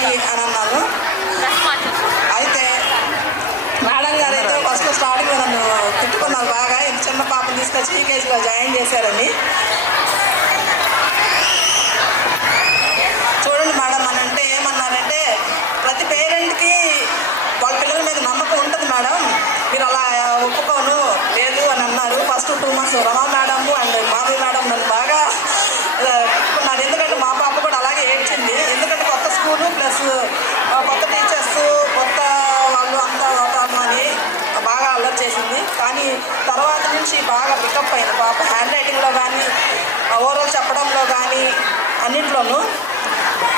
పిల్లలకి అని అన్నాను. అయితే మేడం గారు అయితే ఫస్ట్ స్టార్టింగ్ నన్ను తిట్టుకున్నారు బాగా, ఇంత చిన్న పాపను తీసుకొచ్చి యూకేజీలో జాయిన్ చేశారని. చూడండి మేడం, అని అంటే ఏమన్నారంటే ప్రతి పేరెంట్కి వాళ్ళ పిల్లల మీద నమ్మకం ఉంటుంది మేడం, మీరు అలా ఒప్పుకోను లేదు అని అన్నారు. First 2 months Rama madam and Madhavi madam నన్ను బాగా తిట్టుకున్నారు. ఎందుకంటే మా పాప కూడా అలాగే ఏడ్చింది. ఎందుకంటే కొత్త స్కూలు ప్లస్ కొత్త టీచర్స్ కొత్త వాళ్ళు అంతా వాతావరణం అని బాగా అల్లరి చేసింది. కానీ తర్వాత నుంచి బాగా పికప్ అయింది పాప. హ్యాండ్ రైటింగ్లో కానీ ఓరల్ చెప్పడంలో కానీ అన్నింటిలోనూ.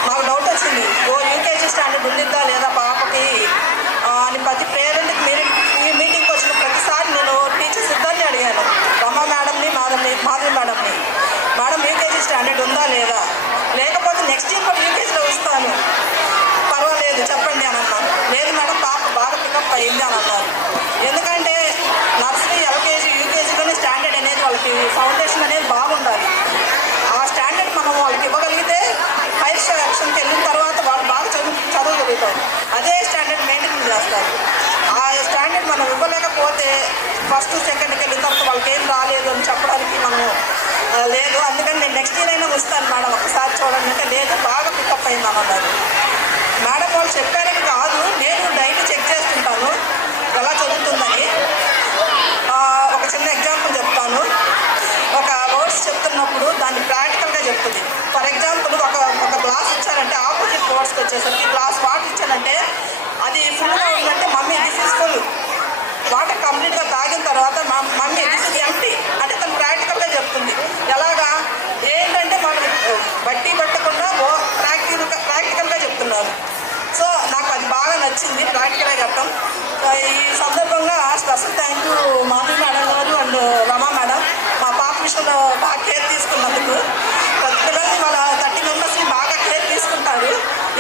నాకు డౌట్ వచ్చింది, యూకేజీ స్టాండర్డ్ ఉండిద్దా లేదా పాపకి అని ప్రతి పేరెంట్కి మీటింగ్కి వచ్చిన ప్రతిసారి నేను టీచర్స్ ఇద్దరిని అడిగాను, రమా మేడంని మాధవి మేడంని, మేడం యూకేజీ స్టాండర్డ్ ఉందా లేదా, లేకపోతే నెక్స్ట్ ఇయర్ కూడా యూకేజీలో వస్తాను పర్వాలేదు చెప్పండి అని అన్నాను. లేదు మేడం పాప బాగా పికప్ అయ్యింది అని అన్నారు. ఎందుకంటే నర్సరీ ఎల్కేజీ యూకేజీలోనే స్టాండర్డ్ అనేది వాళ్ళకి ఫౌండేషన్ అనేది బాగుండాలి. ఆ స్టాండర్డ్ మనం వాళ్ళకి ఇవ్వగలిగితే హైయర్ సెక్షన్కి వెళ్ళిన తర్వాత వాళ్ళు బాగా చదవగలుగుతారు. అదే స్టాండర్డ్ మెయింటైన్ చేస్తారు. ఆ స్టాండర్డ్ మనం ఇవ్వలేకపోతే ఫస్ట్ సెకండ్కి వెళ్ళిన తర్వాత వాళ్ళకి ఏం రాలేదు అని చెప్పడానికి మనం లేదు. అందుకని నేను నెక్స్ట్ ఇయర్ అయినా వస్తాను మేడం ఒకసారి చూడండి అంటే, లేదు బాగా పికప్ అయింది అన్నారు. మేడం వాళ్ళు చెప్పారని కాదు, నేను డైలీ చెక్ చేస్తుంటాను ఎలా చదువుతుందని. ఒక చిన్న ఎగ్జాంపుల్ చెప్తాను. ఒక వర్డ్స్ చెప్తున్నప్పుడు దాన్ని ప్రాక్టికల్గా చెప్తుంది. ఫర్ ఎగ్జాంపుల్ ఒక గ్లాస్ ఇచ్చారంటే ఆపోజిట్ వర్డ్స్కి వచ్చేసరికి గ్లాస్ వాటర్ ఇచ్చానంటే అది ఫుల్గా ఉందంటే mummy this is full, water కంప్లీట్గా తాగిన తర్వాత మమ్మీ దిస్ ఈజ్ ఎంప్టీ అంటే తను ప్రాక్టికల్గా చెప్తుంది. ఎలాగా ఏంటంటే మనం బట్టి పట్టకుండా ప్రాక్టికల్గా చెప్తున్నారు. సో నాకు అది బాగా నచ్చింది ప్రాక్టికల్గా చెప్పడం. ఈ సందర్భంగా special thank you Madhavi madam గారు అండ్ రమా మేడం మా పాప విషయంలో బాగా కేర్ తీసుకున్నందుకు. పిల్లల్ని వాళ్ళ 30 మెంబర్స్ని బాగా కేర్ తీసుకుంటారు,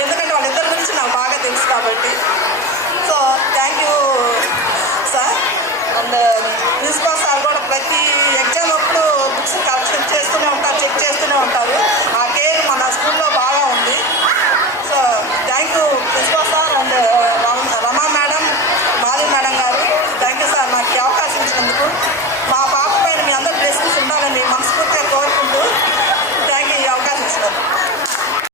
ఎందుకంటే వాళ్ళిద్దరి గురించి నాకు బాగా తెలుసు కాబట్టి. So thank you